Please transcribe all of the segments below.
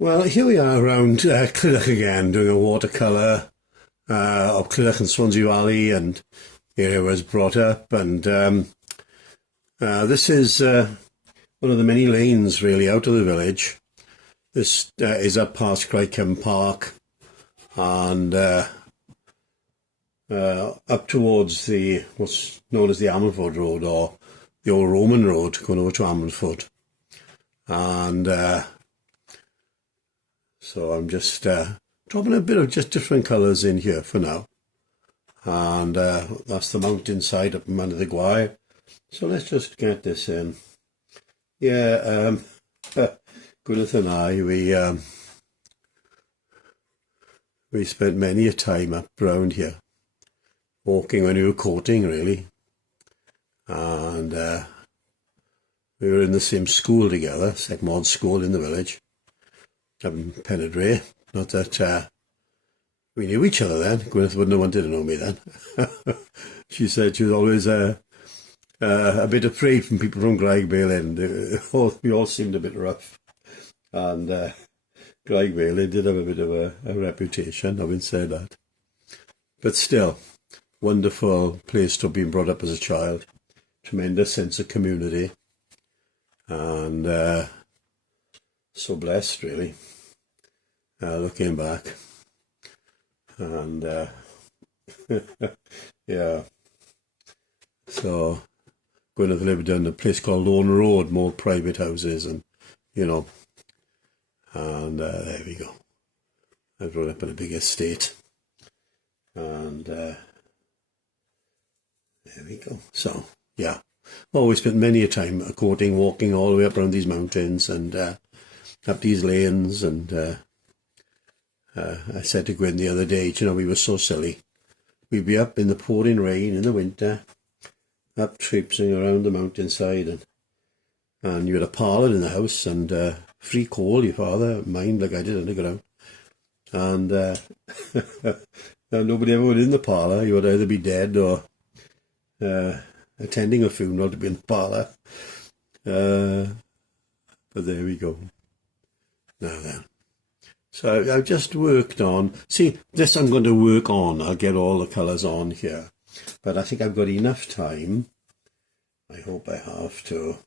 Well, here we are around Clydach again, doing a watercolour of Clydach and Swansea Valley and the area where I was brought up. And this is one of the many lanes really out of the village. This is up past Craig Cefn Parc and up towards the what's known as the Ammanford Road, or the old Roman road going over to Ammanford. And so I'm just dropping a bit of just different colours in here for now. And that's the mountainside up in under the Gwye. So let's just get this in. Yeah, Gwyneth and I, we spent many a time up around here, walking when we were courting, really. And we were in the same school together, second mod school in the village, up in Penedre. Not that we knew each other then. Gwyneth wouldn't have wanted to know me then. She said she was always a bit afraid from people from Graigvale, and we all seemed a bit rough. And Graigvale did have a bit of a reputation, having said that. But still, wonderful place to have been brought up as a child. Tremendous sense of community. And so blessed, really, looking back. And yeah, so Gwyneth lived in a place called Lone Road, more private houses, and and there we go. I grew up in a big estate, and there we go. So yeah, always spent many a time courting, walking all the way up around these mountains and up these lanes. And I said to Gwyn the other day, we were so silly. We'd be up in the pouring rain in the winter, up traipsing around the mountainside, and you had a parlour in the house and free coal, your father mined like I did underground. And nobody ever went in the parlour. You would either be dead or attending a funeral to be in the parlour. But there we go. Now then. So I've just worked on, see, this I'm going to work on. I'll get all the colours on here. But I think I've got enough time, I hope I have, to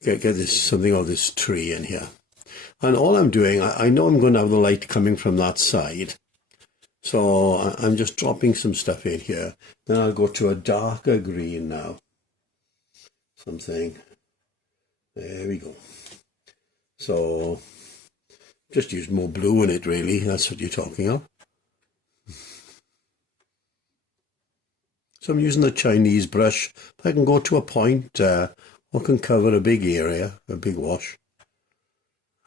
get this something of this tree in here. And all I'm doing, I know I'm going to have the light coming from that side. So I'm just dropping some stuff in here. Then I'll go to a darker green now. Something. There we go. So just use more blue in it, really. That's what you're talking of. So I'm using the Chinese brush. If I can go to a point, I can cover a big area, a big wash.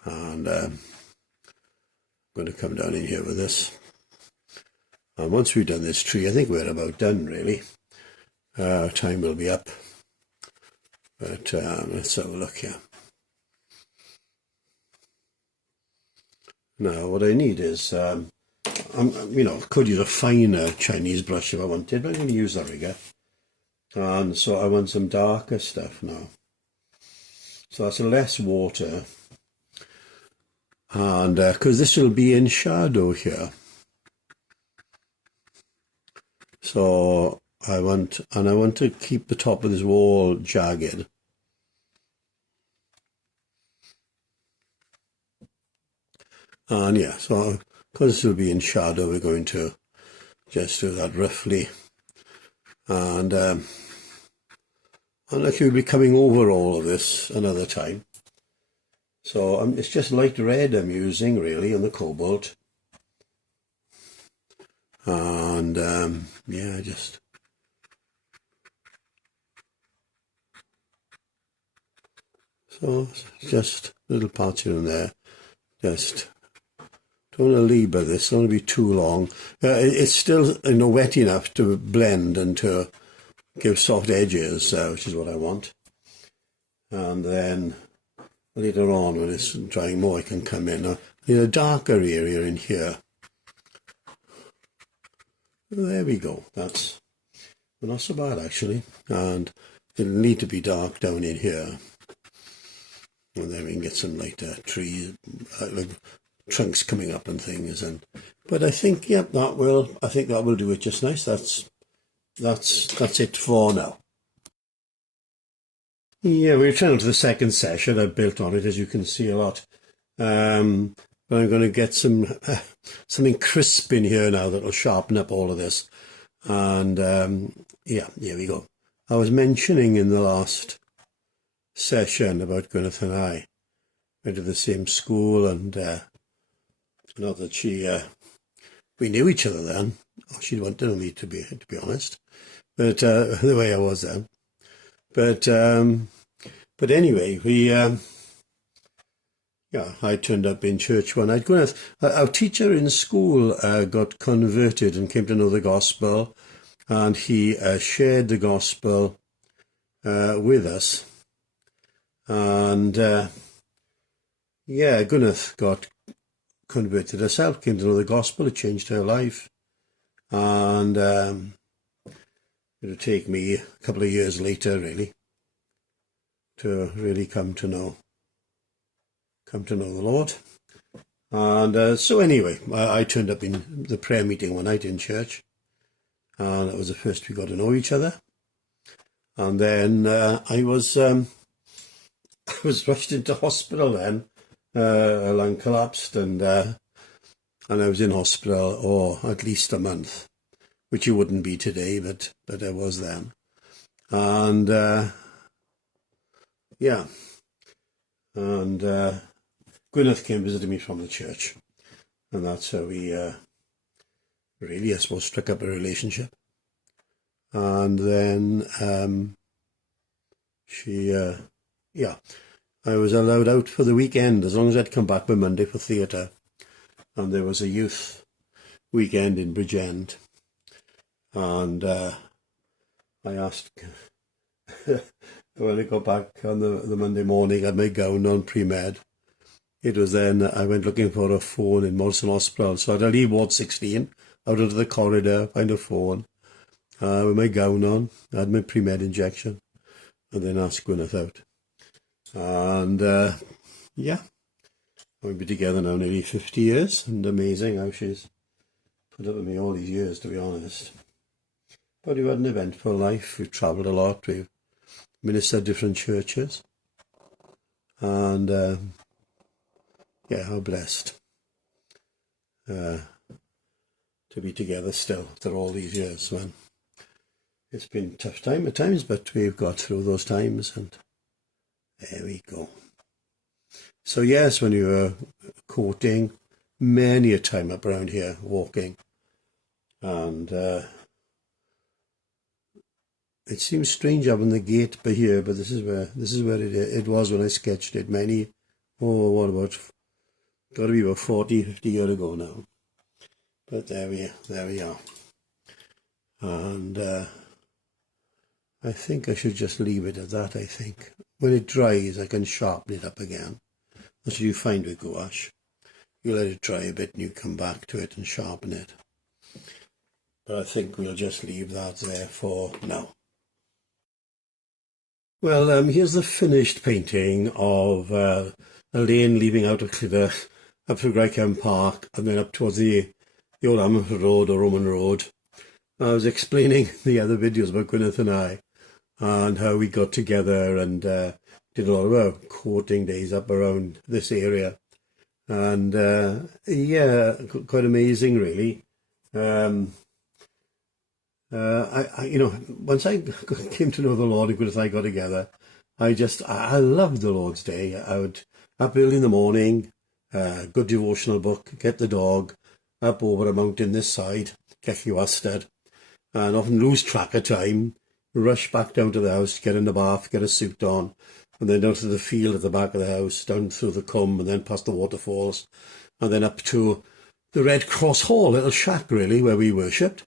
And I'm going to come down in here with this. And once we've done this tree, I think we're about done, really. Time will be up. But let's have a look here. Now, what I need is, could use a finer Chinese brush if I wanted, but I'm going to use the rigger. And so I want some darker stuff now. So that's less water. And because this will be in shadow here. So I want to keep the top of this wall jagged. And yeah, so because this will be in shadow, we're going to just do that roughly. And actually we'll be coming over all of this another time. So it's just light red I'm using, really, on the cobalt. And yeah, just little parts here and there. Just don't want to labour this, don't want to be too long. It's still wet enough to blend and to give soft edges, which is what I want. And then later on, when it's drying more, I can come in. I need a darker area in here. There we go. That's not so bad, actually. And it'll need to be dark down in here. and then we can get some like trees, like trunks coming up and things. But I think, yeah, I think that will do it just nice. That's it for now. Yeah, we return to the second session. I built on it, as you can see, a lot. But I'm going to get something crisp in here now that will sharpen up all of this. And yeah, here we go. I was mentioning in the last session about Gwyneth and I went to the same school, and not that we knew each other then. She'd want to know me, to be honest, but the way I was then. But anyway, yeah, I turned up in church one night. Gwyneth, our teacher in school, got converted and came to know the gospel, and he shared the gospel with us. And yeah, Gwyneth got converted herself, came to know the gospel. It changed her life, and it'll take me a couple of years later, really, to really come to know the Lord. And so anyway, I turned up in the prayer meeting one night in church, and that was the first we got to know each other. And then I was rushed into hospital then. A lung collapsed, and I was in hospital at least a month, which you wouldn't be today, but I was then. And yeah, and Gwyneth came visiting me from the church, and that's how we really, I suppose, struck up a relationship. And then yeah, I was allowed out for the weekend as long as I'd come back by Monday for theatre. And there was a youth weekend in Bridgend, and I asked when I got back on the Monday morning, I had my gown on, pre-med. It was then I went looking for a phone in Morrison Hospital, so I had to leave Ward 16 out into the corridor, find a phone with my gown on. I had my pre-med injection, and then asked Gwyneth out. And yeah, we've been together now nearly 50 years, and amazing how she's put up with me all these years, to be honest. But we've had an eventful life. We've travelled a lot. We've ministered different churches, and yeah, how blessed to be together still after all these years. Man, it's been a tough time at times, but we've got through those times, and there we go. So yes, when you were courting, many a time up around here walking, and it seems strange having the gate by here, but this is where it was when I sketched it what about, got to be about 40, 50 years ago now. But there we are. And I think I should just leave it at that. I think when it dries, I can sharpen it up again. That's what you find with gouache. You let it dry a bit and you come back to it and sharpen it. But I think we'll just leave that there for now. Well, here's the finished painting of a lane leading out of Clydach up to Craig Cefn Parc, and then up towards the old Amherst Road or Roman Road. I was explaining the other videos about Gwyneth and I, and how we got together and did a lot of our courting days up around this area. And yeah, quite amazing, really. Once I came to know the Lord and Gwyneth and I got together, I loved the Lord's Day. I would up early in the morning, good devotional book, get the dog up over a mountain this side, get you wastad, and often lose track of time, rush back down to the house, get in the bath, get a suit on, and then down to the field at the back of the house, down through the Cwm, and then past the waterfalls, and then up to the Red Cross Hall, little shack really, where we worshipped.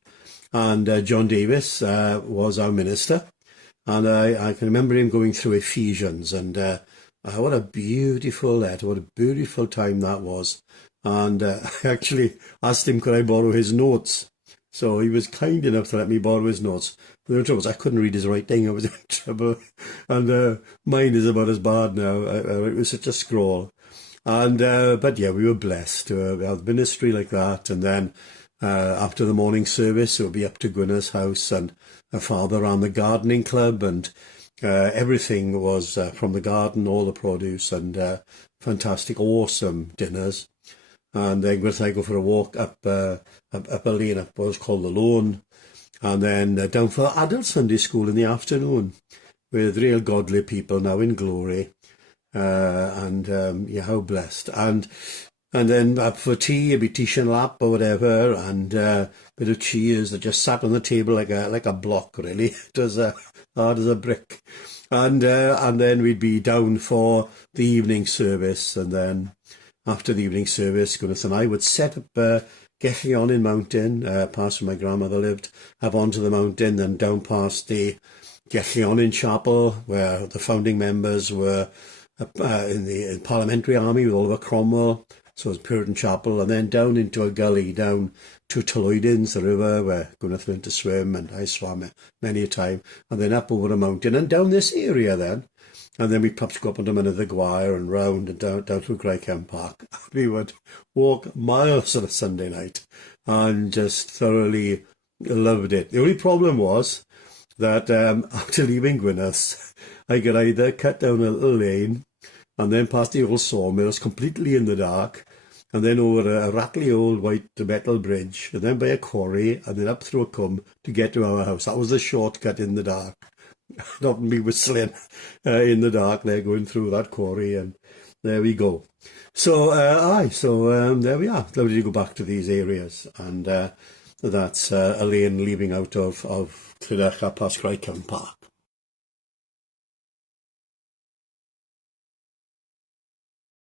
And John Davis was our minister, and I can remember him going through Ephesians, and what a beautiful letter, what a beautiful time that was. And I actually asked him could I borrow his notes, so he was kind enough to let me borrow his notes. The trouble was I couldn't read his writing. I was in trouble. And mine is about as bad now. It was such a scroll. And but yeah, we were blessed to have ministry like that. And then after the morning service, it would be up to Gwyneth's house, and her father ran the gardening club, and everything was from the garden, all the produce, and fantastic, awesome dinners. And then Gwyneth and I go for a walk up a lane, up what was called the Lawn, and then down for adult Sunday school in the afternoon with real godly people now in glory. Yeah, how blessed. And then up for tea, it'd be tea and lap or whatever, and a bit of cheese that just sat on the table like a block, really. It was hard as a brick. And then we'd be down for the evening service, and then after the evening service, Gwyneth and I would set up getting on in Mountain, past where my grandmother lived, up onto the mountain, then down past the getting on in Chapel, where the founding members were in the Parliamentary Army with Oliver Cromwell. So it was Puritan Chapel, and then down into a gully, down to Tolwydens, the river, where Gwyneth learned to swim, and I swam many a time, and then up over a mountain, and down this area then. And then we'd perhaps go up onto Mynydd the Gwair and round and down to Craig Cefn Parc. We would walk miles on a Sunday night and just thoroughly loved it. The only problem was that after leaving Gwyneth's, I could either cut down a little lane and then past the old sawmills completely in the dark, and then over a rattly old white metal bridge, and then by a quarry, and then up through a cwm to get to our house. That was the shortcut in the dark. Not me whistling in the dark there, going through that quarry, and there we go. So, there we are. Lovely to go back to these areas, and that's a lane leaving out of Clydach past Craig Cefn Parc.